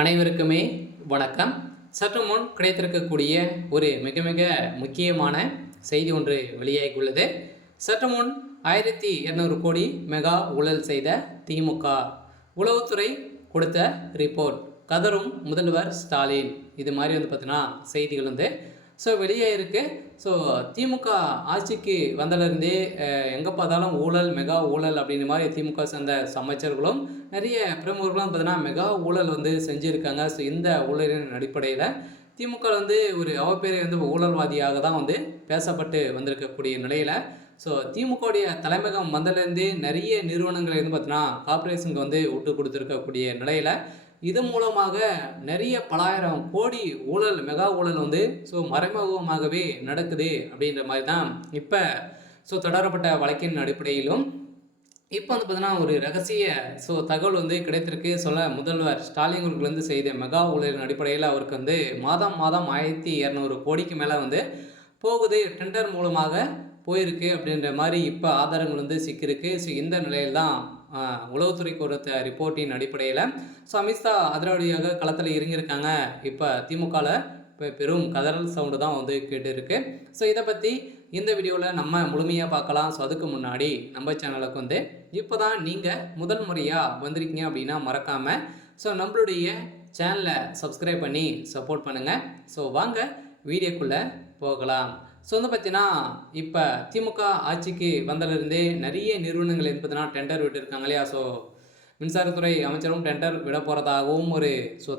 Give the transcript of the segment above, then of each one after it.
அனைவருக்குமே வணக்கம். சற்று முன் கிடைத்திருக்கக்கூடிய ஒரு மிக மிக முக்கியமான செய்தி ஒன்று வெளியாகியுள்ளது. சற்று முன் 1200 கோடி மெகா ஊழல் செய்த திமுக, உளவுத்துறை கொடுத்த ரிப்போர்ட், கதரும் முதல்வர் ஸ்டாலின். இது மாதிரி பார்த்தீங்கன்னா செய்திகள் வெளியே இருக்குது. திமுக ஆட்சிக்கு வந்ததுலேருந்தே எங்கே பார்த்தாலும் ஊழல், மெகா ஊழல் அப்படின்ற மாதிரி திமுக சேர்ந்த அமைச்சர்களும் நிறைய பிரமுகர்களும் பார்த்தீங்கன்னா மெகா ஊழல் செஞ்சுருக்காங்க. இந்த ஊழலின் அடிப்படையில் திமுக ஒரு அவப்பேரை ஊழல்வாதியாக தான் பேசப்பட்டு வந்திருக்கக்கூடிய நிலையில் திமுகவுடைய தலைமையகம் வந்ததுலேருந்தே நிறைய நிறுவனங்களை பார்த்தீங்கன்னா கார்பரேஷனுக்கு விட்டு கொடுத்துருக்கக்கூடிய நிலையில் இது மூலமாக நிறைய பலாயிரம் கோடி ஊழல், மெகா ஊழல் மறைமுகமாகவே நடக்குது அப்படின்ற மாதிரி தான் இப்போ தொடரப்பட்ட வழக்கின் அடிப்படையிலும் இப்போ பார்த்தீங்கன்னா ஒரு ரகசிய தகவல் கிடைத்திருக்கு. முதல்வர் ஸ்டாலின் அவர்கள் செய்த மெகா ஊழலின் அடிப்படையில் அவருக்கு மாதம் 1200 கோடிக்கு மேலே போகுது, டெண்டர் மூலமாக போயிருக்கு அப்படின்ற மாதிரி இப்போ ஆதாரங்கள் சிக்கிருக்கு. இந்த நிலையில் தான் உளவுத்துறை கொடுத்த ரிப்போர்ட்டின் அடிப்படையில் அமித்ஷா அதிரடியாக களத்தில் இறங்கியிருக்காங்க. இப்போ திமுகவில் இப்போ பெரும் கதறல் சவுண்டு தான் கேட்டு இருக்கு. இதை பற்றி இந்த வீடியோவில் நம்ம முழுமையாக பார்க்கலாம். அதுக்கு முன்னாடி நம்ம சேனலுக்கு இப்போ தான் நீங்கள் முதல் முறையாக வந்திருக்கீங்க அப்படின்னா மறக்காமல் நம்மளுடைய சேனலை சப்ஸ்கிரைப் பண்ணி சப்போர்ட் பண்ணுங்கள். வாங்க வீடியோக்குள்ளே போகலாம். பார்த்தீங்கன்னா இப்போ திமுக ஆட்சிக்கு வந்ததுலேருந்தே நிறைய நிறுவனங்கள் பார்த்தீங்கன்னா டெண்டர் விட்டுருக்காங்க இல்லையா. மின்சாரத்துறை அமைச்சரும் டெண்டர் விட போகிறதாகவும் ஒரு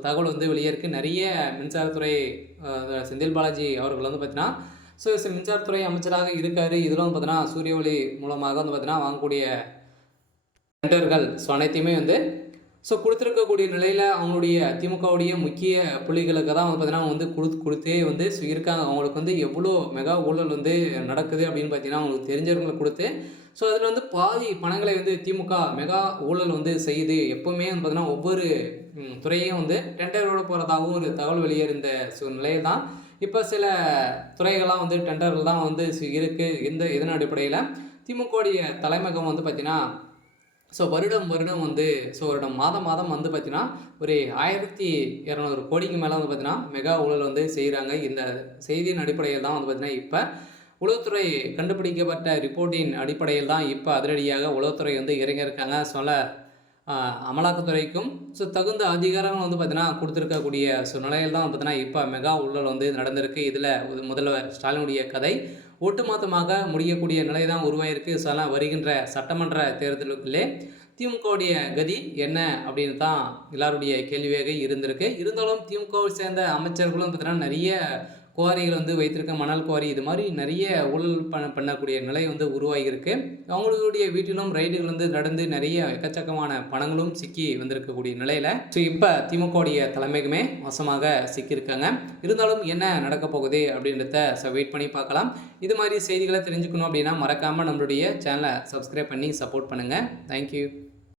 தகவல் வெளியே இருக்குது. நிறைய மின்சாரத்துறை செந்தில் பாலாஜி அவர்கள் பார்த்தீங்கன்னா மின்சாரத்துறை அமைச்சராக இருக்கார். இதில் பார்த்தீங்கன்னா சூரிய ஒளி மூலமாக பார்த்தீங்கன்னா வாங்கக்கூடிய டெண்டர்கள் அனைத்தையுமே கொடுத்துருக்கக்கூடிய நிலையில் அவங்களுடைய திமுகவுடைய முக்கிய புள்ளிகளுக்கு தான் பார்த்தீங்கன்னா கொடுத்தே இருக்காங்க. அவங்களுக்கு எவ்வளோ மெகா ஊழல் நடக்குது அப்படின்னு பார்த்தீங்கன்னா அவங்களுக்கு தெரிஞ்சவங்களை கொடுத்து அதில் பாதி பணங்களை திமுக மெகா ஊழல் செய்யுது. எப்போவுமே பார்த்தீங்கன்னா ஒவ்வொரு துறையும் டெண்டரோட போகிறதாகவும் ஒரு தகவல் வெளியேறிந்த நிலையில் தான் இப்போ சில துறைகள்லாம் டெண்டர்கள் தான் இருக்குது. இதன் அடிப்படையில் திமுகவுடைய தலைமையகம் பார்த்தீங்கன்னா வருடம் வருடம் மாதம் பார்த்தீங்கன்னா ஒரு 1200 கோடிக்கு மேலே பார்த்தீங்கன்னா மெகா ஊழல் செய்கிறாங்க. இந்த செய்தியின் அடிப்படையில் தான் பார்த்தீங்கன்னா இப்போ உளவுத்துறை கண்டுபிடிக்கப்பட்ட ரிப்போர்ட்டின் அடிப்படையில் தான் இப்போ அதிரடியாக உளவுத்துறை இறங்கியிருக்காங்க. அமலாக்கத்துறைக்கும் தகுந்த அதிகாரங்கள் பார்த்தீங்கன்னா கொடுத்துருக்கக்கூடிய நிலையில் தான் பார்த்தீங்கன்னா இப்போ மெகா ஊழல் நடந்திருக்கு. இதில் முதல்வர் ஸ்டாலினுடைய கதை ஒட்டுமொத்தமாக முடியக்கூடிய நிலை தான் உருவாயிருக்கு. வருகின்ற சட்டமன்ற தேர்தலுக்குள்ளே திமுகவுடைய கதி என்ன அப்படின்னு தான் எல்லாருடைய கேள்வியாக இருந்திருக்கு. இருந்தாலும் திமுகவை சேர்ந்த அமைச்சர்களும் பார்த்தீங்கன்னா நிறைய குவாரிகள் வைத்திருக்க, மணல் குவாரி, இது மாதிரி நிறைய ஊழல் பண்ணக்கூடிய நிலை உருவாகியிருக்கு. அவங்களுடைய வீட்டிலும் ரைடுகள் நடந்து நிறைய எக்கச்சக்கமான பணங்களும் சிக்கி வந்திருக்கக்கூடிய நிலையில் இப்போ திமுகவுடைய தலைமைக்குமே மோசமாக சிக்கியிருக்காங்க. இருந்தாலும் என்ன நடக்க போகுது அப்படின்றத வெயிட் பண்ணி பார்க்கலாம். இது மாதிரி செய்திகளை தெரிஞ்சுக்கணும் அப்படின்னா மறக்காமல் நம்மளுடைய சேனலை சப்ஸ்கிரைப் பண்ணி சப்போர்ட் பண்ணுங்கள். தேங்க்யூ.